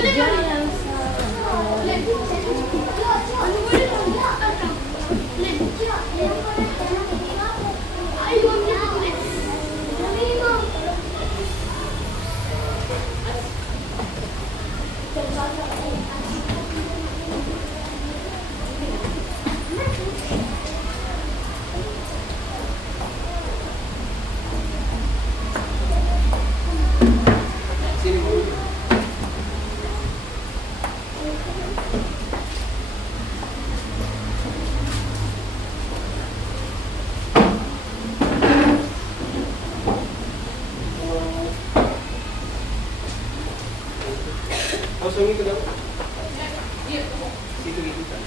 Jangan salah. Kosongin ke dalam. Situ gitu kan.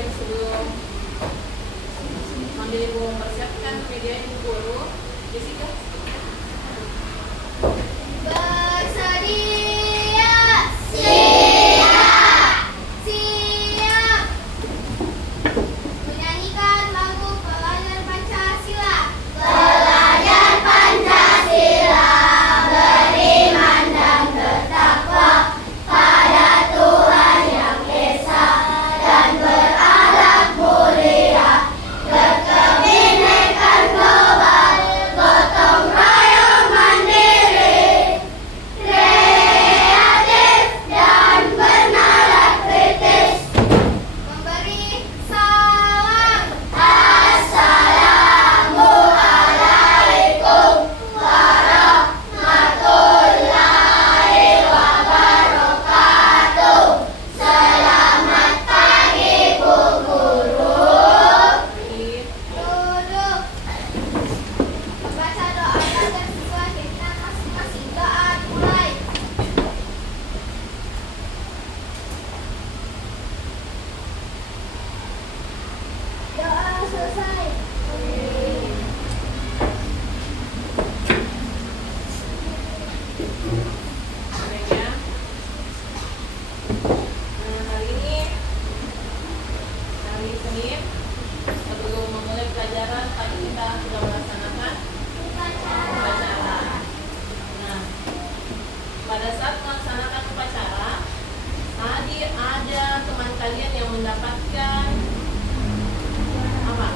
Sebelum Mandiri mau mempersiapkan media yang guru, Jessica. Bersedia. Siap. Siap. Menyanyikan lagu Pelajar Pancasila. Pelajar Pancasila beriman dan bertakwa pada Tuhan Yang Esa dan berakhlak mulia, berkebinekaan global, gotong royong mandiri, kreatif dan bernalar kritis, memberi salam. Assalamualaikum warahmatullahi wabarakatuh. Selamat pagi Bu Guru. Duduk. Membaca doa belajar sesuai keinginan masing-masing. Doa dimulai. Doa selesai. mendapatkan apa?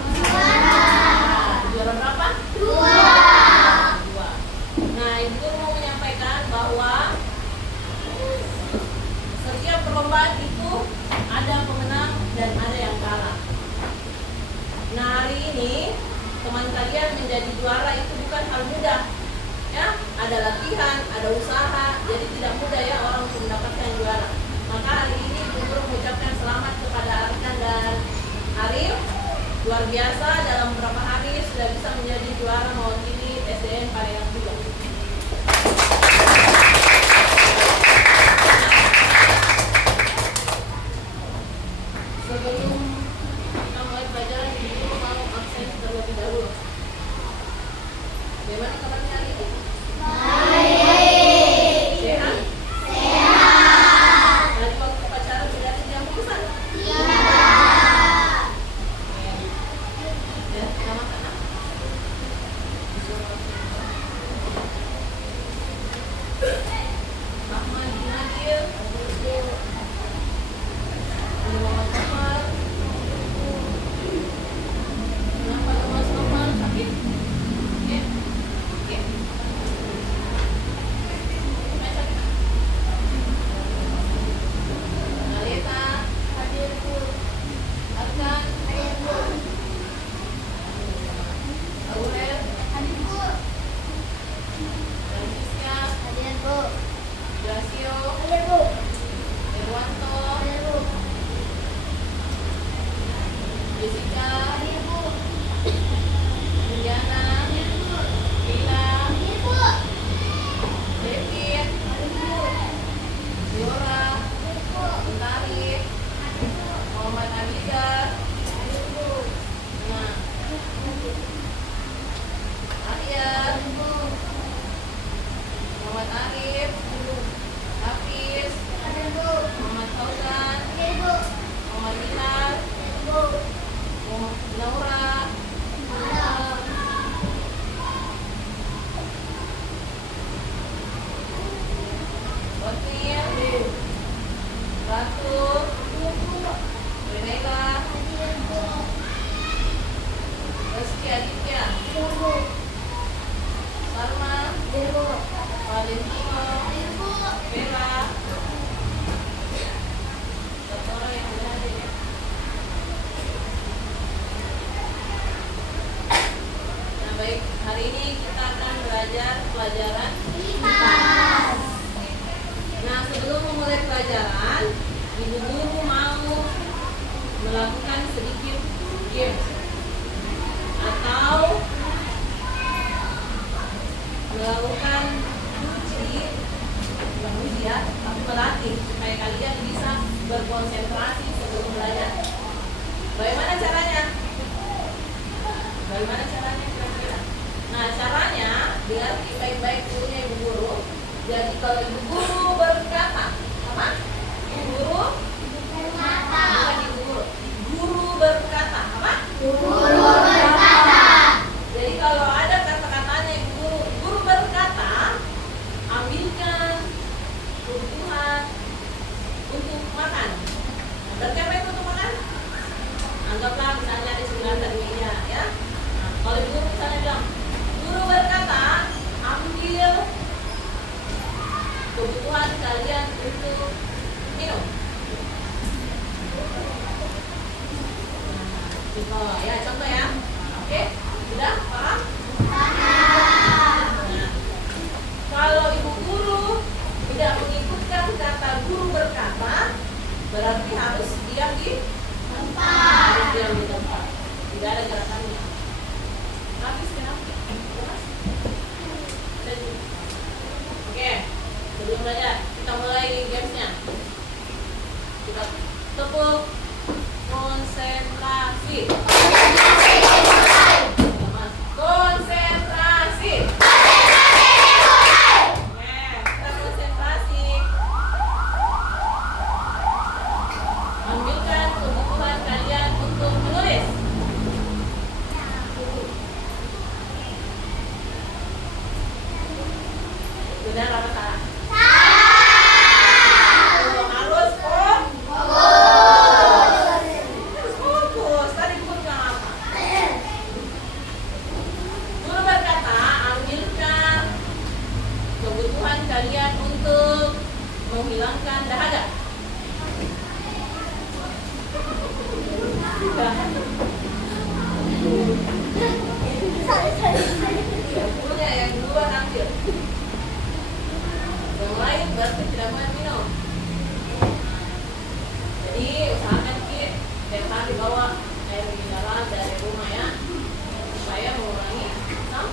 Juara berapa? Dua. Dua. Nah, Ibu Guru mau menyampaikan bahwa setiap perlombaan itu ada pemenang dan ada yang kalah. Nah, hari ini teman kalian menjadi juara itu bukan hal mudah. Ya, ada latihan, ada usaha, jadi tidak mudah ya orang untuk mendapatkan juara. Maka hari ini Ibu Guru mengucapkan selamat kepada Arkan dan Arif. Luar biasa, dalam beberapa hari sudah bisa menjadi juara mewakili SDN Pareang 3. Sebelum kita mulai pelajaran, Ibu Guru mau absen terlebih dahulu. Bagaimana kabarnya hari ini? Baik. Sehat? Sehat. Tadi waktu upacara sudah ada yang pesan? Tidak. Ya, nama anak. Ahmad Junadir. Ini Muhammad Umar. Kenapa Mas Umar sakit? Oke. Oke. Main sakit? Aleta. Hadir, Bu. Arkan. Hadir, Bu. Aurel. Hadir, Bu. Francisca. Hadir, Bu. Gracio. Hadir, Bu. Irwanto. Hadir, Bu. Jessica. Hadir, Bu. Juliana. Hadir, Bu. Lila. Hadir, Bu. Devin. Hadir, Bu. Yora. Hadir, Bu. Utari. Hadir, Bu. Muhammad Abizar. Hadir, Bu. Nah, Arya. Hadir, Bu. Muhammad Arif. Hafiz. Hadir, Bu. Muhammad Fauzan. Hadir, Bu. Muhammad Hilal. Hadir, Bu. Muhammad Laura. Malam. Otnir. Ratu. Hadir, Bu. Renela. Hadir, Bu. Rizky Aditya. Hadir, Bu. Salma. Hadir, Bu. Valentino. Hadir, Bu. Vera. Satu orang yang sudah hadir ya. Nah, baik, hari ini kita akan belajar pelajaran Kipas. Nah, sebelum memulai pelajaran, Ibu Guru mau melakukan sedikit games atau melakukan bukan uji ya, tapi melatih supaya kalian bisa berkonsentrasi sebelum belajar. Bagaimana caranya? Bagaimana caranya kira-kira? Nah, caranya dengar baik-baik dulunya Ibu Guru. Jadi kalau Ibu Guru berkata, apa? Ibu Guru? Berkata. Bukan Ibu Guru. Guru berkata, apa? Guru berkata. Jadi kalau ada kata-katanya Ibu Guru, Guru berkata, ambilkan kebutuhan untuk makan. Berarti apa itu untuk makan? Anggaplah misalnya ada 9 di meja ya. Nah, kalau Ibu Guru misalnya bilang, Guru berkata, ambil kebutuhan kalian untuk minum. Oh ya, contoh ya. Oke, sudah paham? Paham. Nah, kalau Ibu Guru tidak mengikutkan kata Guru berkata, berarti harus diam di Tempat. harus diam di tempat. Tidak ada gerakannya. Habis kenapa? Lepas? Jadi. Oke, sebelum belajar kita mulai gamesnya. Kita tepuk konsentrasi. Konsentrasi. Oke, kita konsentrasi. Ambilkan kebutuhan kalian untuk menulis. Sudah apa salah? Harus fokus. menghilangkan dahaga. Punya yang duluan ambil. Yang lain berarti tidak mau minum. Jadi usahakan tiap hari bawa air mineral dari rumah ya, supaya mengurangi asam.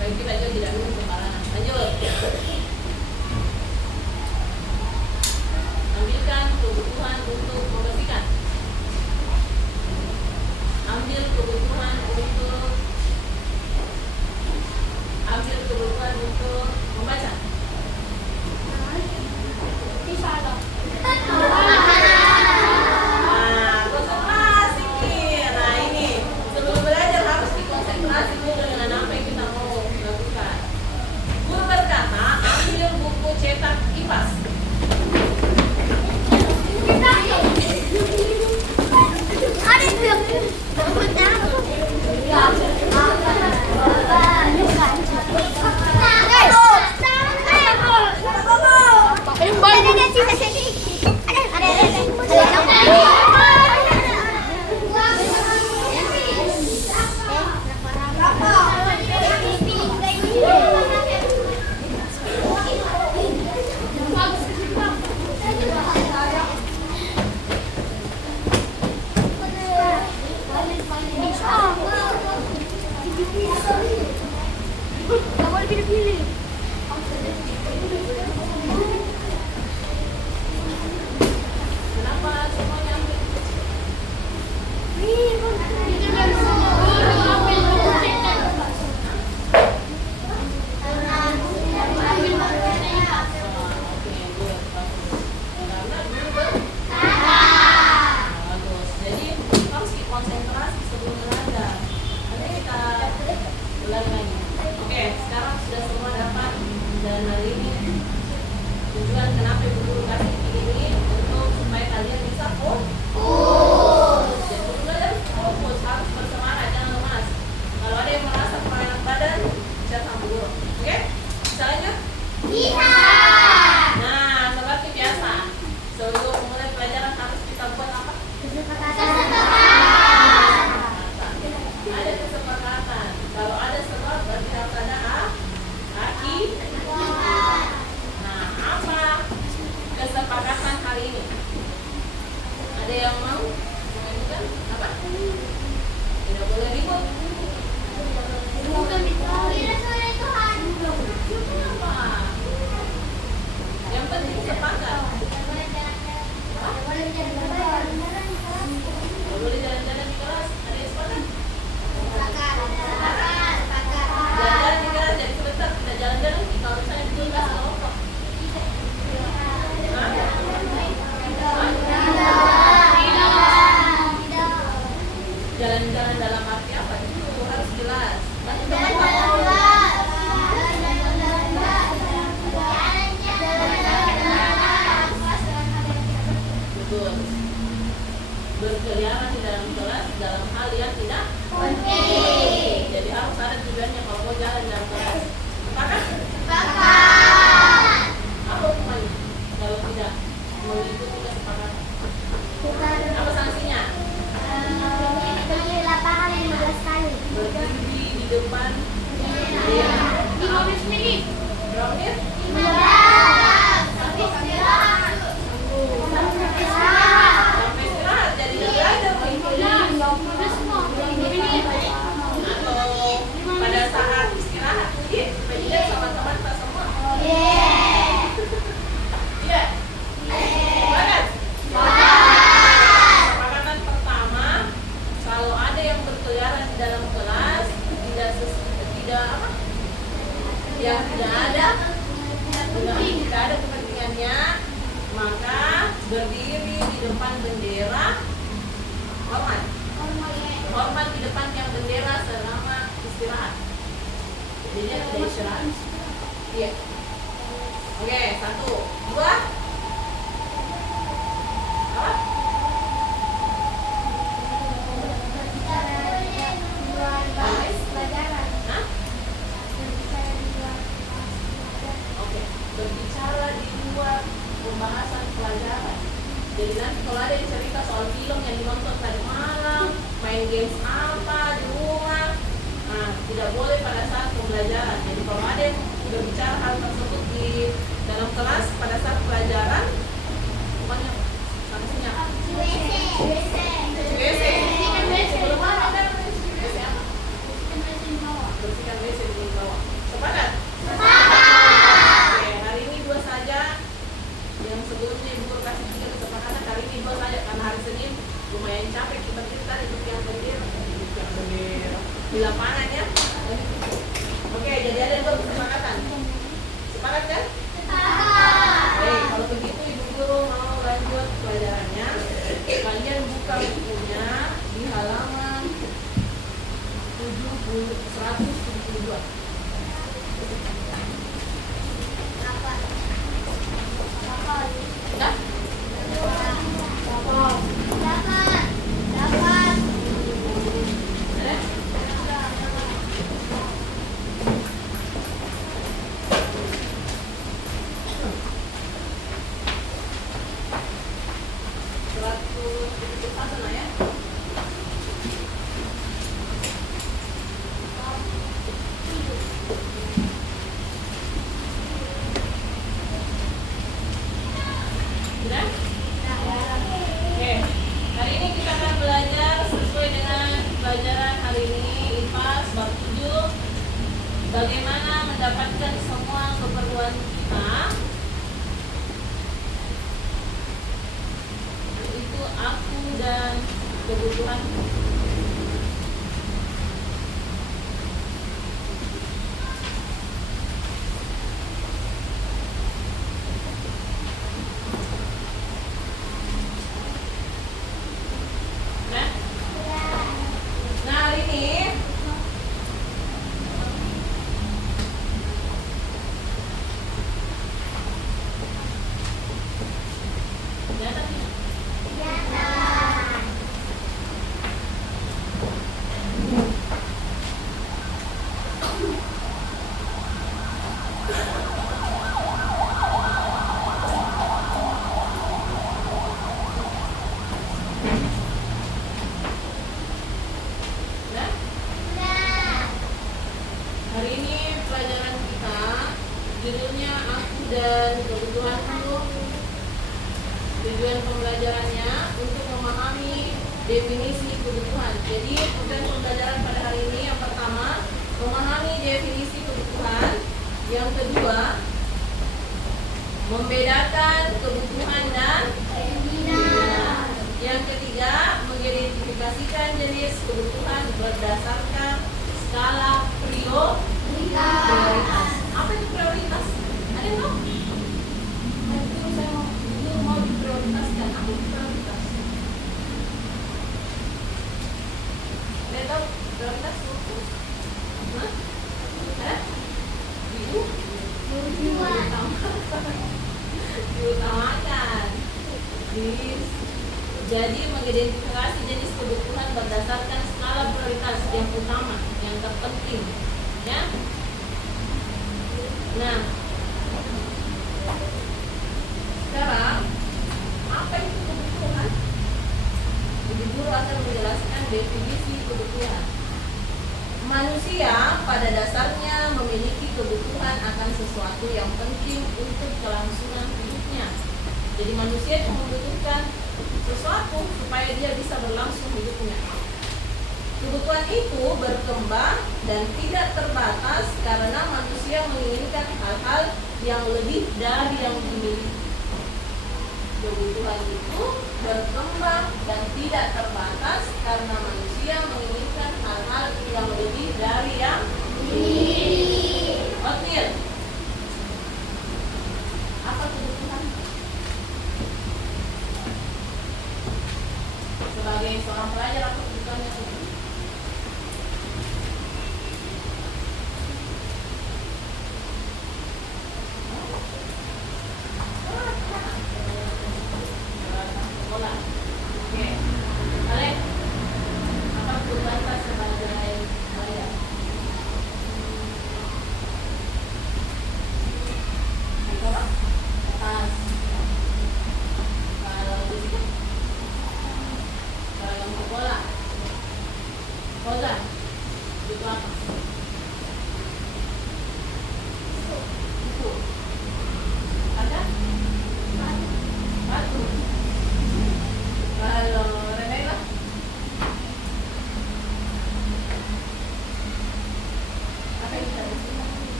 Baik, kita juga tidak minum sembarangan. Lanjut. Ambilkan kebutuhan untuk membersihkan. Ambil kebutuhan untuk membaca. Nah, konsentrasi nih. Nah ini sebelum belajar harus dikonsentrasi dulu dengan apa yang kita mau lakukan. Guru berkata, ambil buku cetak IPAS. Kenapa semuanya ambil? Bagus. Jadi harus konsentrasi sebelum belajar. Nanti kita ulang lagi. Oke, sekarang sudah semua dapat, dan hari ini tujuan kenapa ibu guru kasih ini untuk supaya kalian bisa fokus. Jadi sebelum belajar fokus, harus bersemangat, jangan lemas. Kalau ada yang merasa kurang enak badan, bisa sama guru. Oke? Bisa lanjut? Bisa. Nah, seperti biasa, sebelum mulai pelajaran harus kita buat apa? Ada kesepakatan. Kalau ada sebab berarti harus ada akibat. Nah, apa kesepakatan hari ini? Ada yang mau mengajukan apa? Tidak boleh ribut. Apa? Yang penting sepakat. Tidak boleh jalan-jalan di kelas. Ada yang sepakat? Jalan-jalan di kelas jadi sebentar, tidak jalan-jalan. Kalau misalnya di kelas ngerokok. Jalan-jalan dalam arti apa? Itu harus jelas. Betul. Berkeliaran di dalam kelas dalam hal yang tidak penting. Jadi harus ada tujuannya kalau mau jalan dalam kelas. Sepakat? Apa hukumannya kalau tidak mengikuti kesepakatan? Apa sanksinya? Berdiri di depan dia. 15 menit. Berapa menit? 15. Sampai istirahat. Jadi nggak belajar. Atau pada saat istirahat, supaya dilihat sama teman kita semua. Iya. Sepakat? Kesepakatan pertama, kalau ada yang berkeliaran di dalam kelas, yang tidak ada kepentingannya, maka berdiri di depan bendera, hormat di depan yang bendera selama istirahat. Jadi dia tidak istirahat. Iya. Oke, 1, 2. Apa? Hah? pembahasan pelajaran. Jadi nanti kalau ada yang cerita soal film yang ditonton tadi malam, main games apa di rumah, nah tidak boleh pada saat pembelajaran. Jadi kalau ada yang sudah bicara hal tersebut di dalam kelas pada saat pelajaran, pokoknya sanksinya WC. WC. Sebelum ada WC apa? Bersihkan WC di bawah. Sepakat? Oke, hari ini dua saja. Yang sebelumnya Ibu Guru kasih tiga kesepakatan, hari ini dua saja karena hari Senin lumayan capek kita untuk yang bendera di lapangan ya. Oke, jadi ada dua kesepakatan. Sepakat kan? Oke, kalau begitu Ibu Guru mau lanjut pelajarannya. Kalian buka bukunya di halaman 172. Dah? Ada? Satu lah ya. Sudah? Oke. Hari ini kita akan belajar sesuai dengan pelajaran hari ini IPAS bab 7. Bagaimana mendapatkan semua keperluan kita. Itu aku dan kebutuhan. Nah, hari ini nyata tidak? Nah, hari ini pelajaran kita judulnya aku dan kebutuhanku. Tujuan pembelajarannya untuk memahami definisi kebutuhan. Jadi tujuan pembelajaran pada hari ini yang pertama memahami definisi kebutuhan. Yang kedua membedakan kebutuhan dan keinginan. Yang ketiga mengidentifikasikan jenis kebutuhan berdasarkan skala prioritas. Apa itu prioritas? Ada yang tahu? Saya mau diprioritaskan. Apa itu prioritas? Ada yang tahu prioritas fokus? Hah? Ada? Diutamakan. Jadi mengidentifikasi jenis kebutuhan berdasarkan skala prioritas yang utama, yang terpenting, ya. Nah, sekarang apa itu kebutuhan? Ibu Guru akan menjelaskan definisi kebutuhan. Manusia pada dasarnya memiliki kebutuhan akan sesuatu yang penting untuk kelangsungan hidupnya. Jadi manusia itu membutuhkan sesuatu supaya dia bisa berlangsung hidupnya. Kebutuhan itu berkembang dan tidak terbatas karena manusia menginginkan hal-hal yang lebih dari yang dimiliki. Kebutuhan itu berkembang dan tidak terbatas karena manusia menginginkan hal-hal yang lebih dari yang dimiliki. Oke. Apa kebutuhan? Sebagai seorang pelajar, apa kebutuhannya? Sekolah. Oke. Alek, apa kebutuhan sebagai pelajar?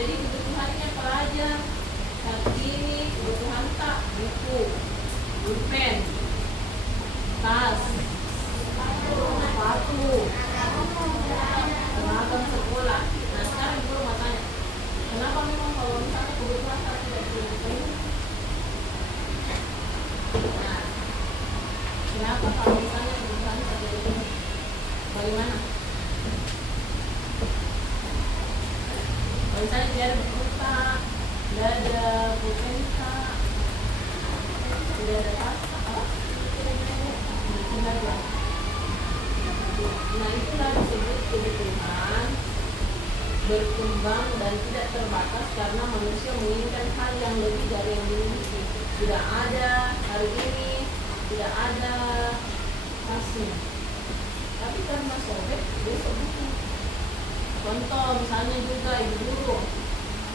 Jadi kebutuhannya apa aja? Saat ini kebutuhan tak buku, pulpen, tas, sepatu, seragam sekolah. Nah sekarang ibu mau tanya, kenapa memang kalau misalnya kebutuhan tak tidak dipenuhi? Nah, kenapa kalau misalnya kebutuhan tak tidak dipenuhi? Bagaimana? Kalau misalnya tidak ada buku tak, tidak ada pulpen tak, tidak ada tas, apa? Tidak ada. Nah itulah disebut kebutuhan berkembang dan tidak terbatas karena manusia menginginkan hal yang lebih dari yang dimiliki. Sudah ada hari ini, tidak ada tasnya. Tapi karena sobek, besok butuh. Contoh misalnya juga ibu guru.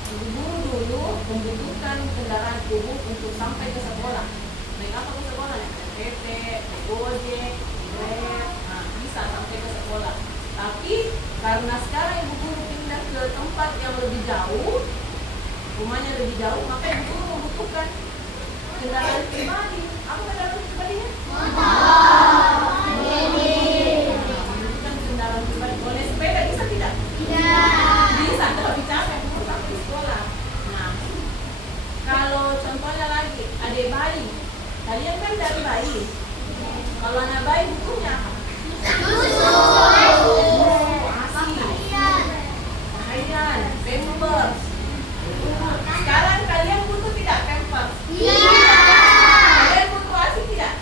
Ibu guru dulu membutuhkan kendaraan umum untuk sampai ke sekolah. Naik apa ke sekolah? Naik kereta, naik Gojek, Grab, nah bisa sampai ke sekolah. Tapi karena sekarang ibu guru pindah ke tempat yang lebih jauh, rumahnya lebih jauh, maka ibu guru membutuhkan kendaraan pribadi. Apa kendaraan pribadinya? Membutuhkan kendaraan pribadi. Boleh sepeda bisa tidak? Bisa, kalau bicara ibu guru sampai di sekolah. Nah, kalau contohnya lagi, adik bayi, kalian kan dari bayi. Kalau anak bayi butuhnya apa? Pakaian, pampers. Sekarang kalian butuh tidak pampers? Kalian butuh ASI tidak?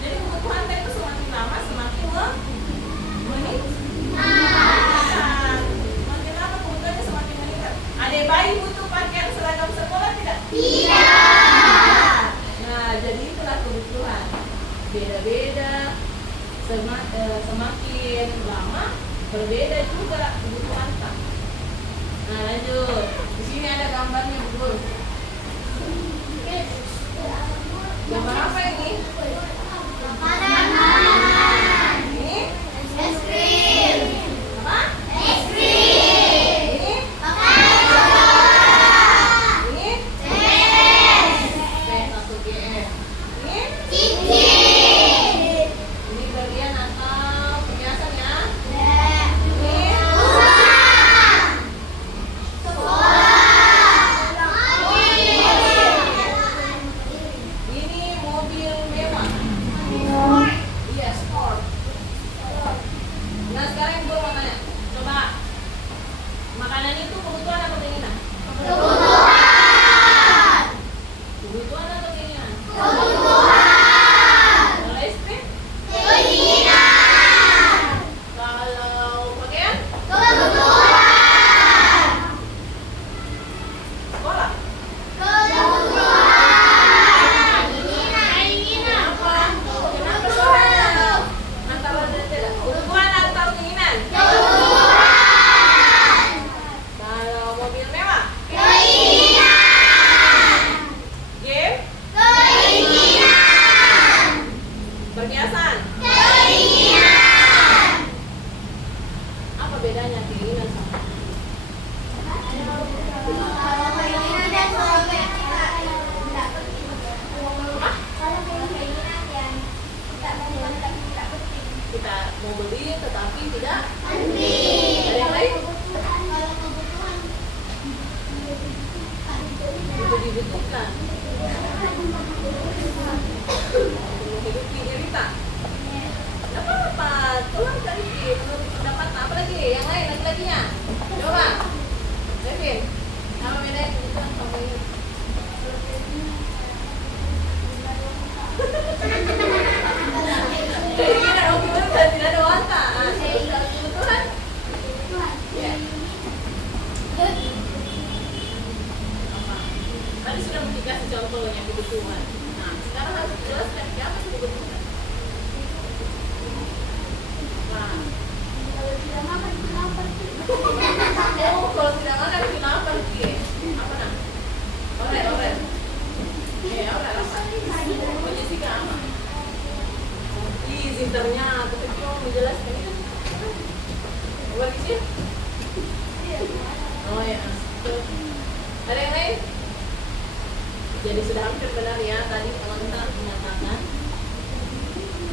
Jadi kebutuhan itu semakin lama semakin meningkat. Semakin lama kebutuhannya semakin meningkat. Adik bayi butuh pakaian seragam sekolah tidak? Nah, jadi itulah kebutuhan. Beda-beda, semakin lama berbeda juga kebutuhan tak. Nah lanjut, di sini ada gambarnya Bu. Gambar apa ini? Ini Es krim. apa? Es krim. Ini Makanan. ini Es. satu GM. Ini Cincin. ini berlian atau perhiasan ya? Ini ini mobil mewah. Iya, sport. Nah sekarang gue mau tanya, coba makanan itu kebutuhan atau keinginan? Kebutuhan atau keinginan? Kalau es krim? Kalau pakaian? Sekolah? Kenapa? Kenapa soalnya? Antara kebutuhan atau keinginan? Kalau mobil mewah? Game? Perhiasan? Apa bedanya keinginan sama? Kita mau beli tetapi tidak ada yang lain itu dibutuhkan untuk menghidupi diri kita. Tidak apa-apa, tolong cari menurut pendapat apa lagi yang lain lagi-laginya. Coba, Devin, apa bedanya kebutuhan sama ini? Keinginan kebutuhan tidak ada wanta. Kebutuhan? Ya. Apa? Tadi sudah dikasih contohnya kebutuhan. Nah, sekarang harus dijelaskan siapa sih kebutuhan. Nah, kalau tidak makan kenapa sih? Apa nah? Oret. Ya, oret apa? Pokoknya sih sama. Izin ternyata, tapi mau menjelaskan itu. Coba di sini. Oh ya. Ada yang lain? Jadi sudah hampir benar ya tadi teman-teman menyatakan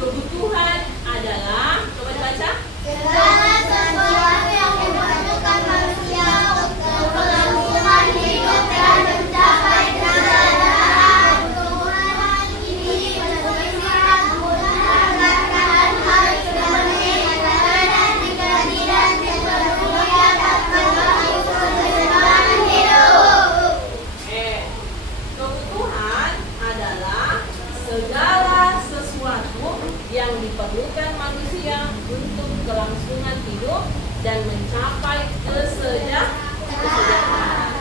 kebutuhan adalah, coba dibaca. Segala sesuatu yang membutuhkan manusia untuk kelangsungan hidup dan mencapai kesejahteraan. Kebutuhan ini bersifat menggunakan hal seperti makanan dan keadilan sepenuhnya dapat mengganggu keseimbangan hidup. Kebutuhan adalah segala sesuatu yang diperlukan manusia untuk kelangsungan hidup dan mencapai kesejahteraan.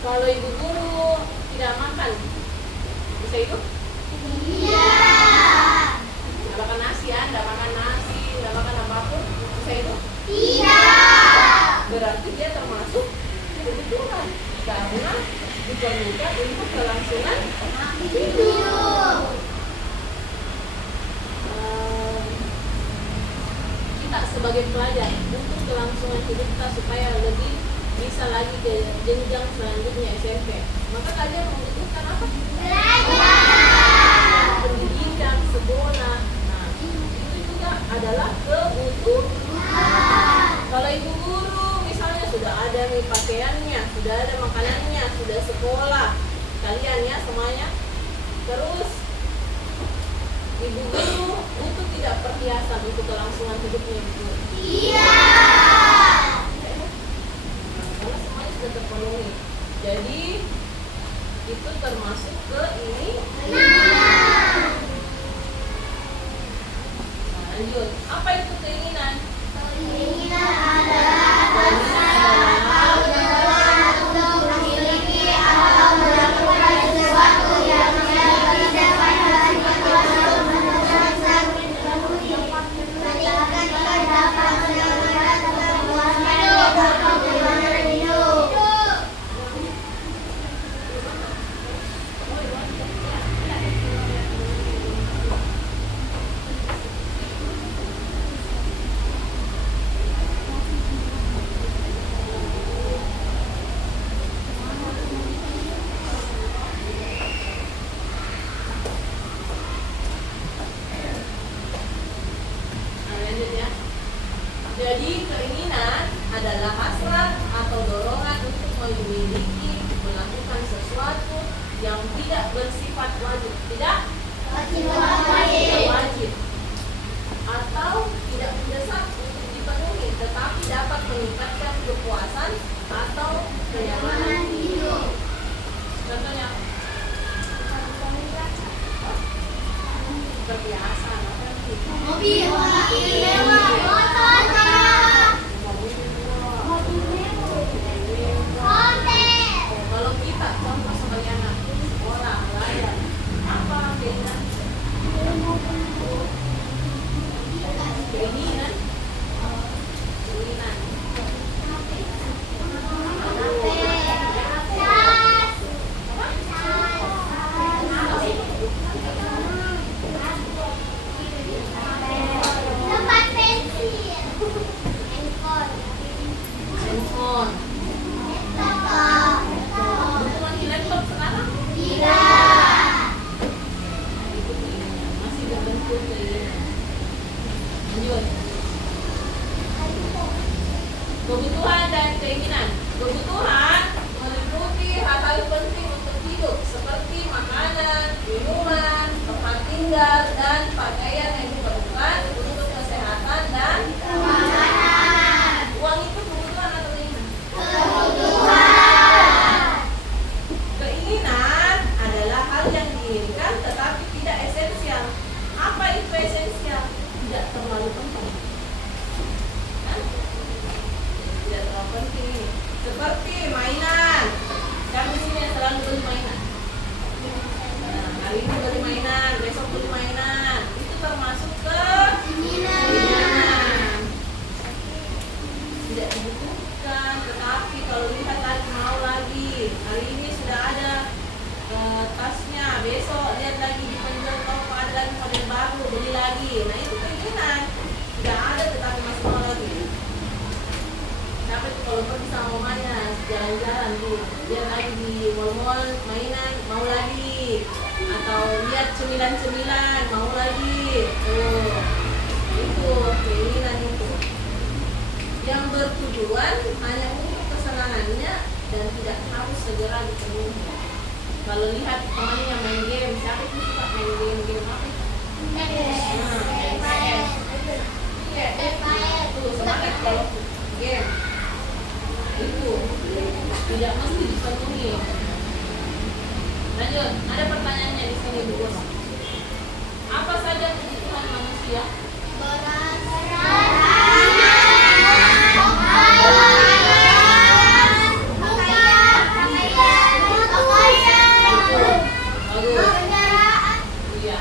Kalau ibu guru tidak makan, bisa hidup? Iya. Tidak makan nasi ya, tidak makan nasi, tidak makan apapun, bisa hidup? Tidak. Berarti dia termasuk kebutuhan karena diperlukan untuk kelangsungan Hidup. Kita sebagai pelajar untuk kelangsungan hidup kita supaya lebih bisa lagi ke jenjang selanjutnya SMP, maka kalian membutuhkan apa? Belajar. Pendidikan, sekolah. Nah, itu juga adalah kebutuhan. Kalau ibu guru misalnya sudah ada nih pakaiannya, sudah ada makanannya, sudah sekolah, kalian ya semuanya. Terus ibu guru untuk tidak perhiasan untuk kelangsungan hidupnya ibu guru. Iya. Karena semuanya sudah terpenuhi. Jadi itu termasuk ke ini. Nah, lanjut. Apa itu keinginan? Keinginan adalah hasrat untuk memiliki atau melakukan sesuatu yang dirasakan meningkatkan dapat semangat kepuasan atau kenyamanan hidup. Nah, lanjut ya. Jadi keinginan adalah hasrat atau dorongan untuk memiliki, melakukan sesuatu yang tidak bersifat wajib, tidak wajib, atau tidak mendesak untuk dipenuhi, tetapi dapat meningkatkan kepuasan atau kenyamanan hidup. Contohnya perhiasan apa sih? Mobil mewah, motor mewah, hotel. Kalau kita contoh sebagai anak sekolah belajar apa keinginan? Keinginan. Tempat pensil, handphone, Handphone. laptop. Butuh lagi laptop sekarang? Tidak. Itu keinginan. Masih berbentuk keinginan. Lanjut. Kebutuhan dan keinginan. Kebutuhan meliputi hal-hal penting untuk hidup seperti makanan, minuman, tempat tinggal, dan pakaian yang diperlukan untuk kesehatan dan Keamanan. uang itu kebutuhan atau keinginan? Kebutuhan. Keinginan adalah hal yang diinginkan tetapi tidak esensial. Apa itu esensial? Tidak terlalu penting. Kan? Tidak terlalu penting ini. Seperti mainan. Siapa di sini yang selalu beli mainan? Nah, hari ini beli mainan, besok beli mainan. Itu termasuk keinginan. Tidak dibutuhkan, tetapi kalau lihat lagi mau lagi. Hari ini sudah ada tasnya, besok lihat lagi di penjual toko ada lagi model baru, beli lagi. Nah itu keinginan. Tidak ada tetapi masih mau lagi. Dapat jalan-jalan tuh, lihat lagi di mall-mall mainan mau lagi, atau lihat cemilan-cemilan mau lagi, tuh itu keinginan itu yang bertujuan hanya untuk kesenangannya dan tidak harus segera dipenuhi. Kalau lihat temannya main game, siapa itu suka main game apa? Tuh semangat kalau game itu tidak mesti dipenuhi. Lanjut, ada pertanyaannya di sini Bu. Apa saja kebutuhan manusia? Iya,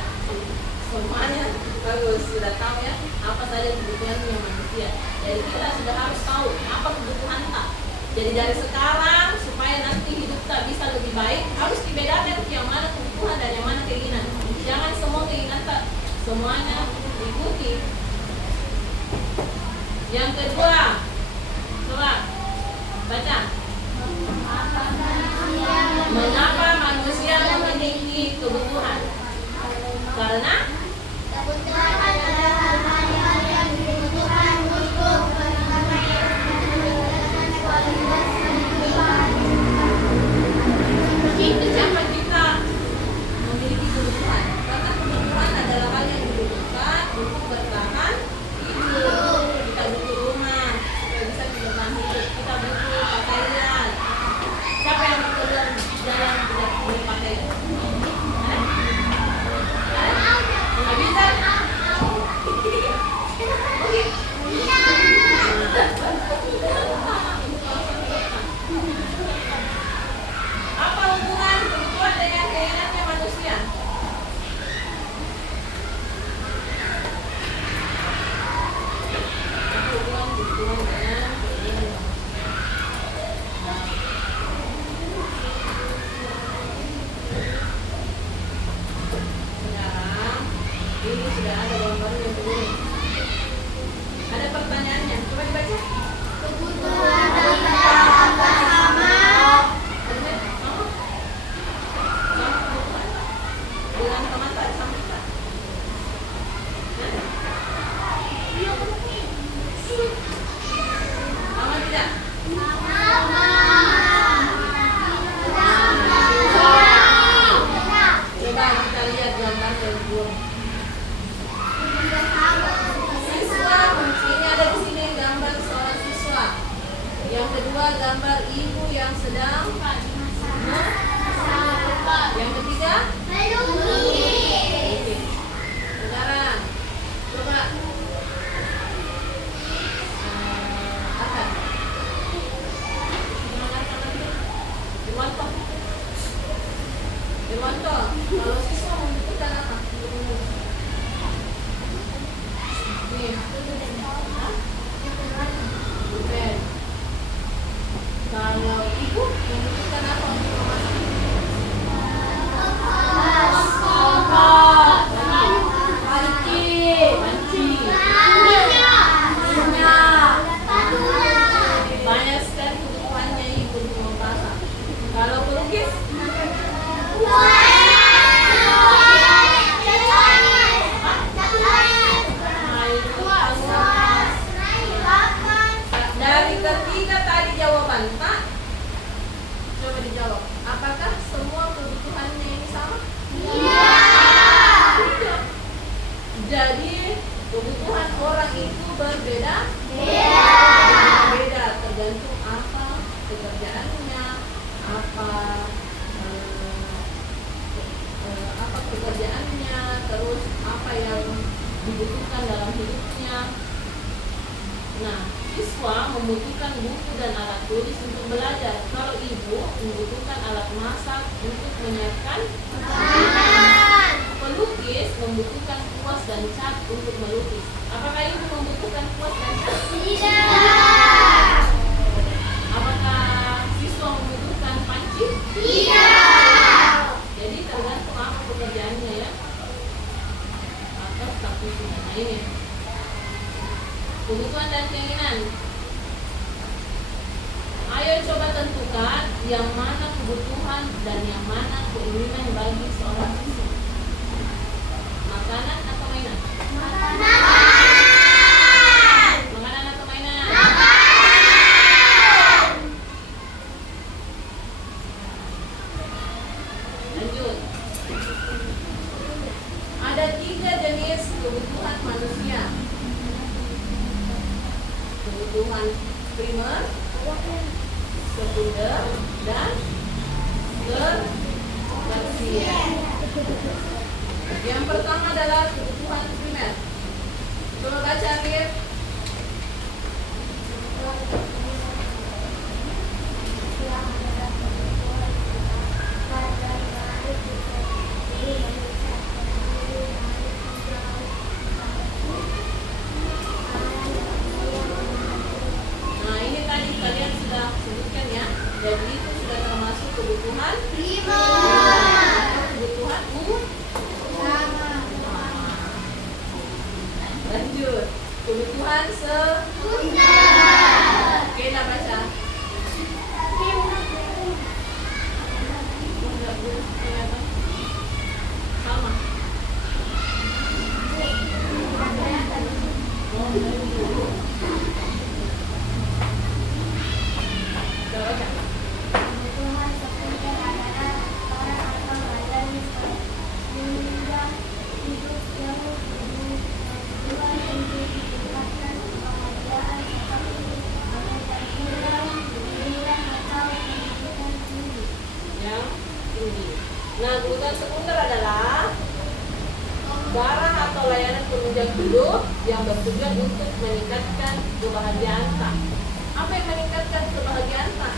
semuanya bagus, sudah tahu ya apa saja kebutuhannya manusia. Jadi kita sudah harus tahu apa kebutuhan tak. Jadi dari sekarang supaya nanti hidup tak bisa lebih baik harus dibedakan yang mana kebutuhan dan yang mana keinginan. Jangan semua keinginan tak semuanya diikuti. Yang kedua, coba baca. Mengapa manusia memiliki kebutuhan? Karena Kebutuhan adalah hal-hal yang dibutuhkan untuk meningkatkan kualitas kehidupan. kenapa kita memiliki kebutuhan? Karena kebutuhan adalah hal yang dibutuhkan untuk bertahan hidup. Kita butuh rumah supaya bisa bertahan hidup. Kita butuh pakaian. Siapa yang mau jalan tidak punya pakaian? Nggak bisa? Oke. Apa hubungan kebutuhan dengan keinginannya manusia? Apa hubungan kebutuhan dengan keinginan manusia? Sekarang ini sudah ada gambarnya begini. Ada pertanyaannya, coba dibaca. Kebutuhan adalah sama. Dengan teman tak sama tak? Sama tidak? Coba kita lihat gambar kedua. Siswa, ini ada di sini gambar seorang siswa. Yang kedua gambar ibu yang sedang yang ketiga oke. Sekarang coba akan Irwanto, kalau siswa membutuhkan apa? Nih. Hah? Bukan. Kalau ibu membutuhkan apa untuk memasak? Panci. Banyak sekali kebutuhannya ibu untuk memasak. Kalau pelukis? Dari ketiga tadi jawaban Pak, coba dijawab. Apakah semua kebutuhannya ini sama? Tidak. Jadi kebutuhan orang itu berbeda. Beda tergantung apa pekerjaannya, apa pekerjaannya, terus apa yang dibutuhkan dalam hidupnya. Nah, siswa membutuhkan buku dan alat tulis untuk belajar. Kalau ibu membutuhkan alat masak untuk menyiapkan makanan. Pelukis membutuhkan kuas dan cat untuk melukis. Apakah ibu membutuhkan kuas dan cat? Tidak. Apakah siswa membutuhkan panci? Tidak. Jadi tergantung apa pekerjaannya ya. Atau statusnya. Nah ini kebutuhan dan keinginan. Ayo coba tentukan yang mana kebutuhan dan yang mana keinginan bagi seorang siswa. Makanan atau mainan? Makanan atau mainan? Lanjut. Ada 3 jenis kebutuhan manusia. Kebutuhan primer, sekunder, dan tersier. Yang pertama adalah kebutuhan primer. Coba baca, Amir. Nah, ini tadi kalian sudah sebutkan ya. Jadi itu sudah termasuk kebutuhan kebutuhan lanjut. Kebutuhan Oke, nah baca. Sama. Coba baca. Kebutuhan sekunder adalah orang atau badan menunjang hidup yang bertujuan untuk meningkatkan kebahagiaan seperti mengejar hiburan atau pendidikan tinggi. Yang tinggi. Nah, kebutuhan sekunder adalah barang atau layanan penunjang hidup yang bertujuan untuk meningkatkan kebahagiaan tak. Apa yang meningkatkan kebahagiaan tak?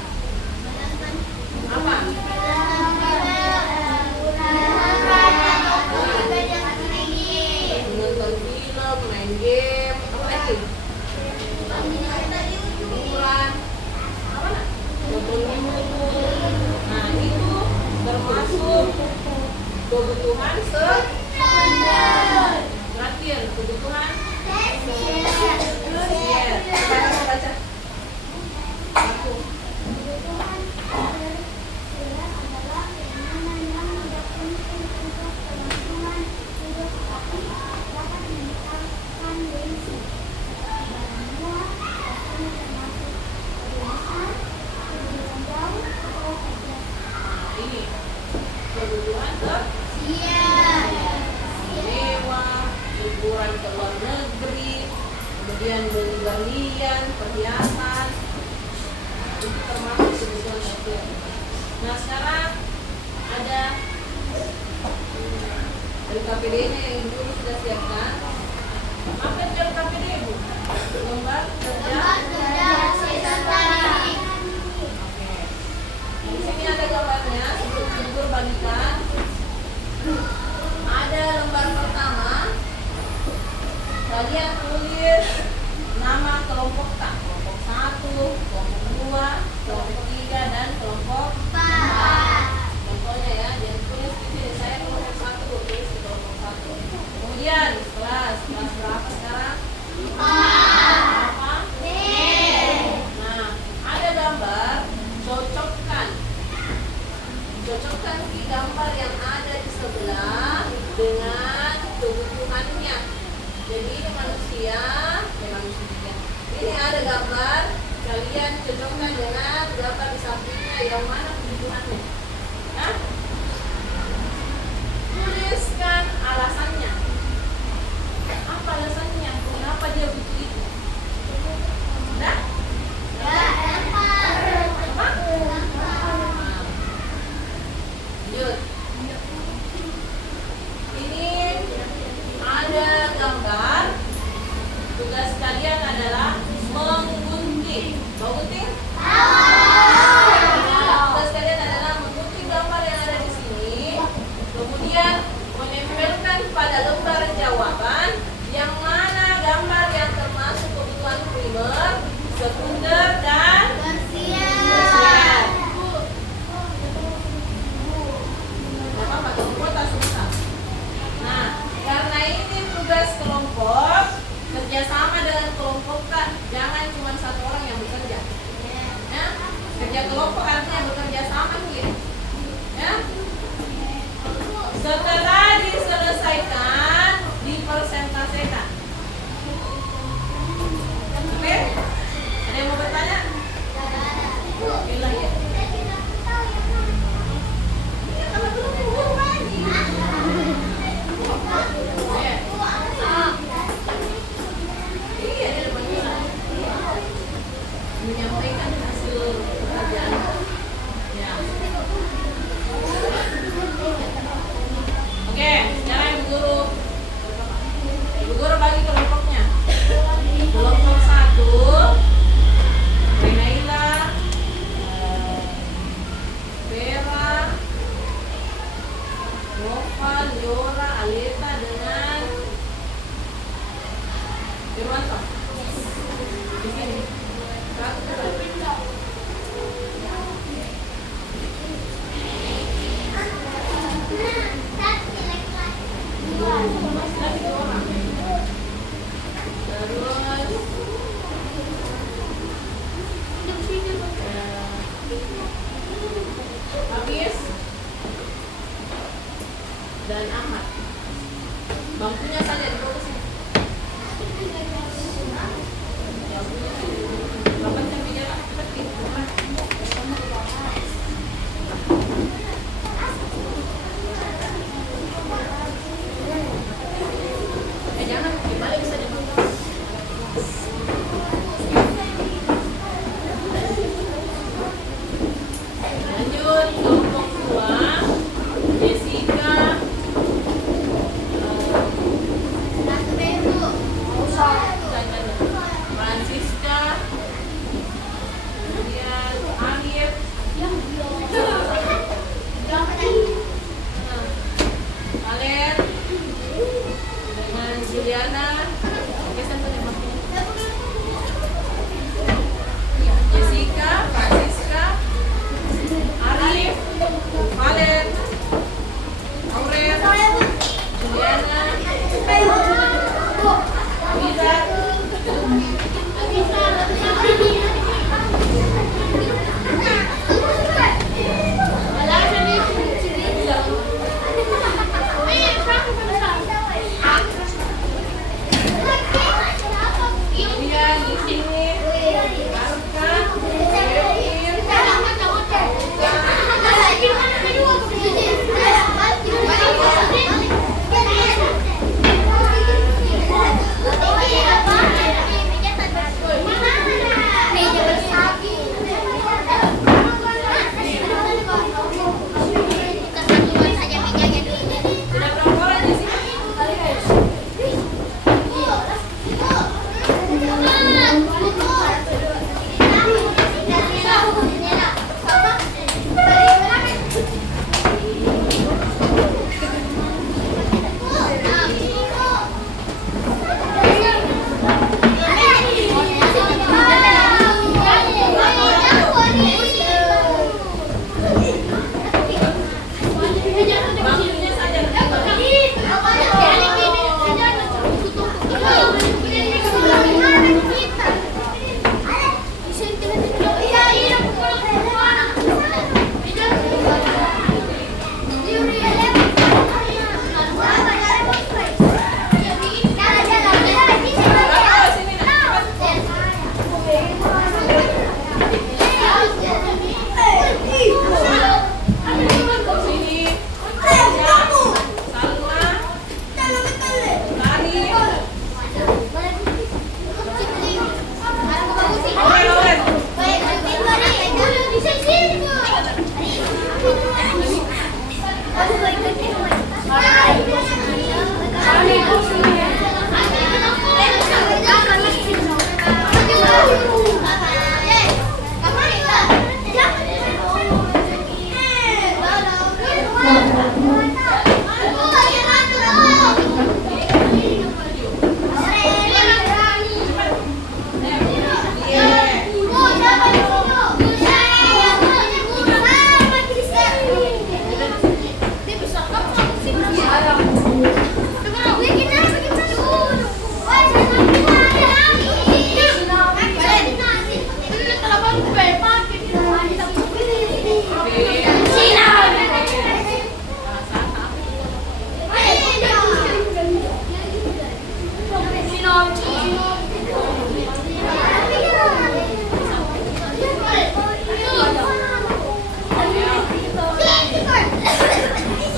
Apa? Menonton film, main game, apa lagi? Hiburan, apa nak? Nonton buku. Nah, itu termasuk kebutuhan Perhatian, kebutuhan tersier. Baca. Aku. Kebutuhan tersier adalah keinginan yang tidak penting untuk kelangsungan hidup tapi dapat meningkatkan gengsi. Barang-barang biasanya termasuk perhiasan, kebutuhan jauh atau kerja. Ini kebutuhan mewah, liburan ke luar negeri, kemudian beli berlian, perhiasan, itu termasuk kebutuhan tersier. Nah, sekarang ada LKPD-nya yang dulu sudah siapkan. Apa itu LKPD, Bu? Lembar kerja. Oke. Di sini ada gambarnya, sebelum bagikan. Ada lembar pertama, kalian tulis nama kelompok tak, kelompok 1, kelompok 2, kelompok 3, dan kelompok 4. Contohnya ya, jangan tulis di sini, saya kelompok 1, tulis di kelompok 1. Kemudian kelas berapa sekarang? 4. Apa? Nah, ada gambar, cocokkan gambar yang ada di sebelah dengan kebutuhannya. Jadi ini manusia. Ini ada gambar, kalian cocokkan dengan gambar di sampingnya yang mana kebutuhannya. Nah, tuliskan alasannya. Apa alasannya? Kenapa dia butuh itu? Nah, lanjut. Ini ada gambar. Tugas kalian adalah menggunting. Mau gunting? Tugas kalian adalah menggunting gambar yang ada di sini. Kemudian menempelkan pada lembar jawaban yang mana gambar yang Sini. Ya. Salma. Lari.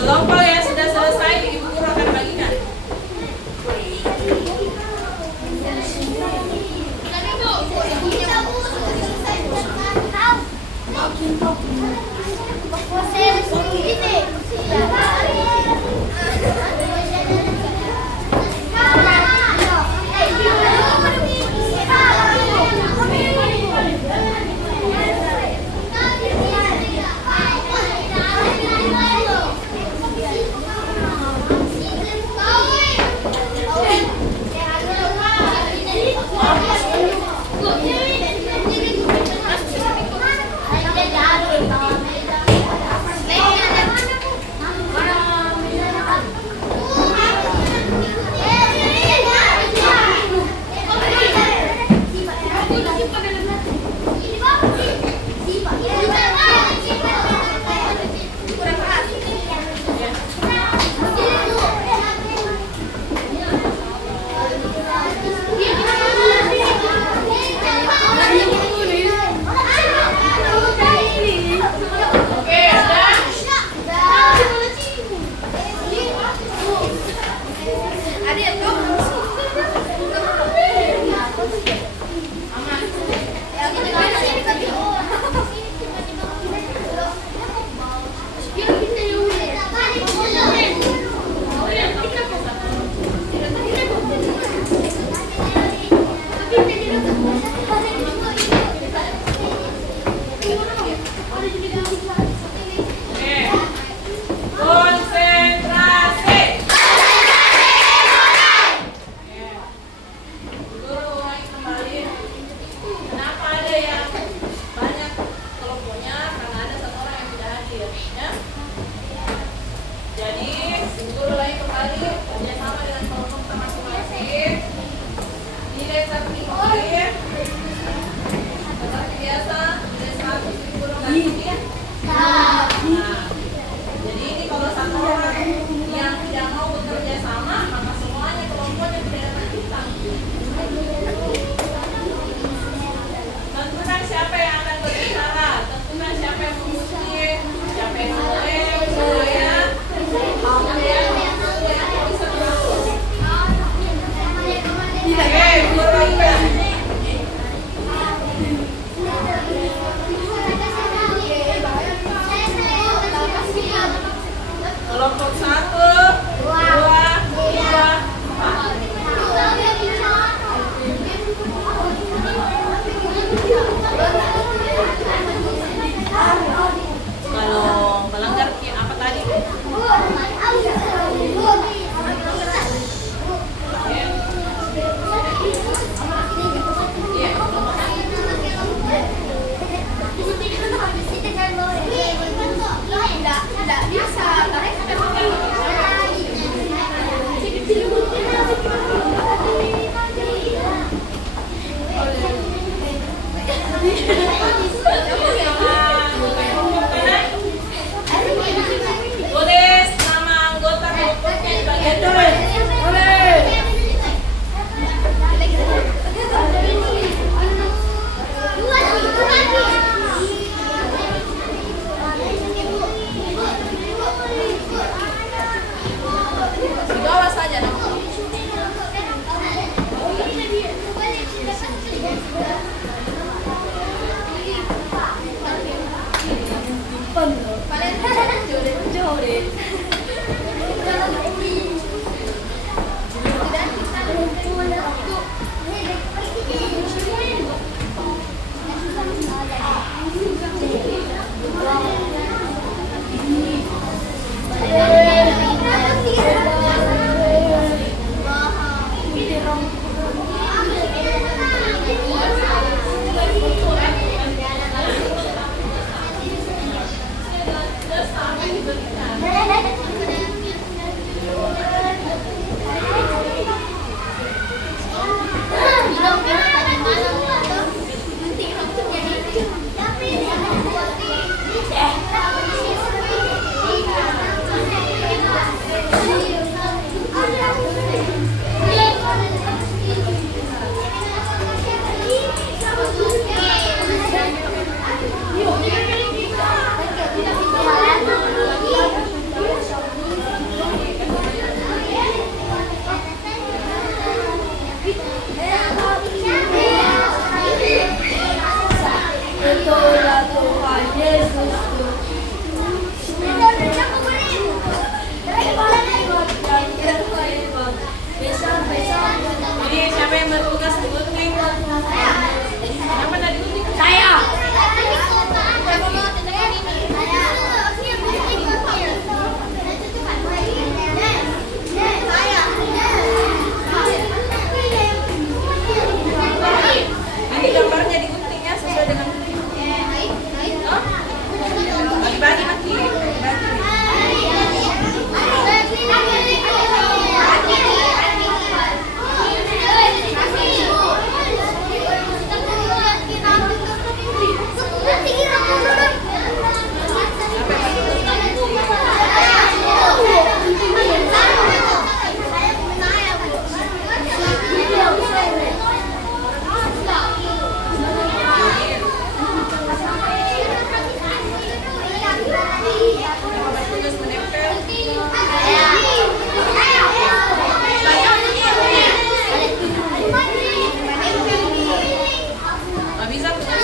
Kelompok yang sudah selesai, Ibu Guru akan bagikan. Liza punya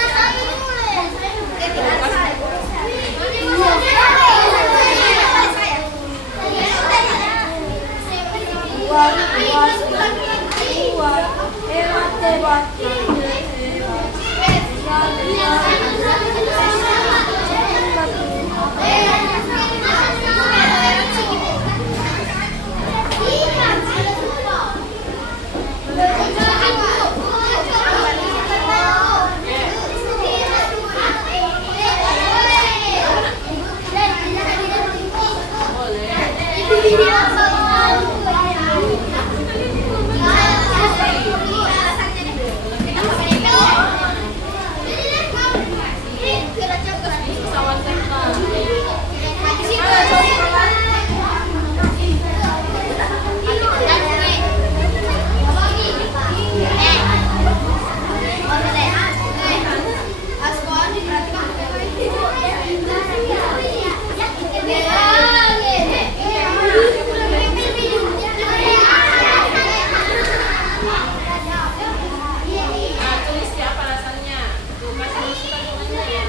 tulis siapa alasannya. Tuh, kasih masukan temannya.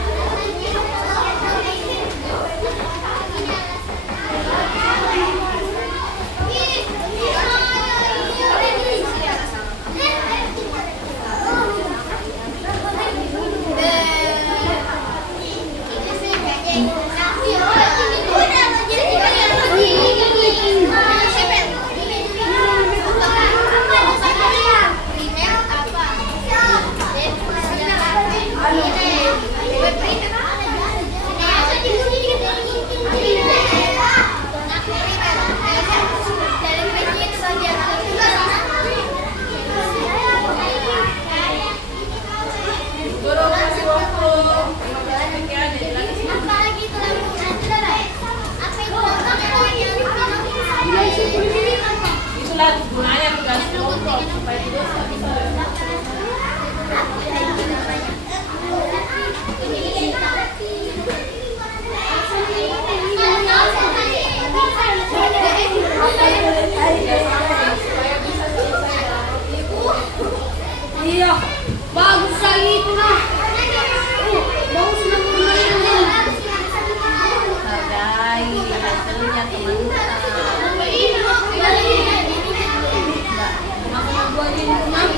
Guru kasih waktu 15 menit ya, jadi lagi sih. Itulah gunanya tugas kelompok supaya tidak bisa. Iya, bagus lagi itu nah. Bagus na bermain. Hargai hasilnya teman-teman. Aku buat ini nah.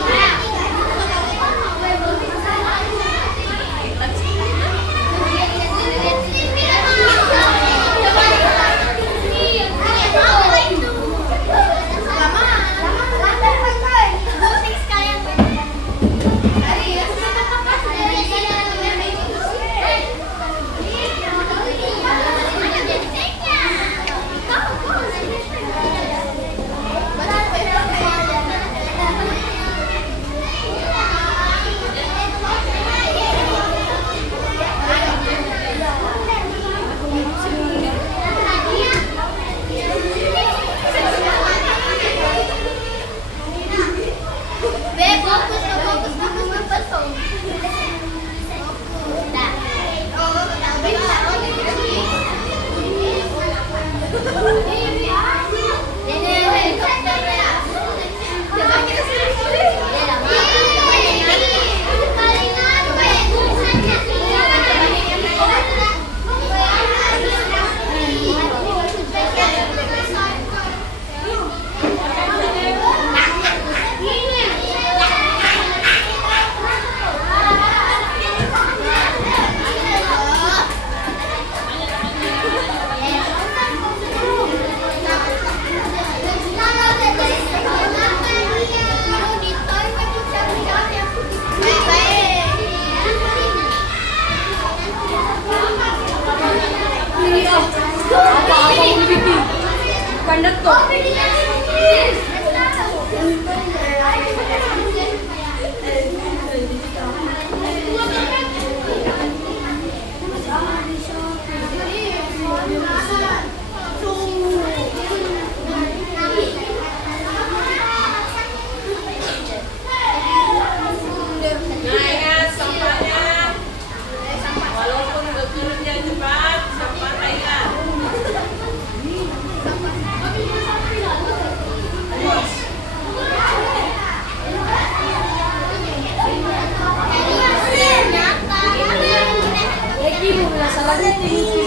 Konduktor. Nah, ingat sampahnya. Walaupun bekerja cepat, sampah ingat. Thank you.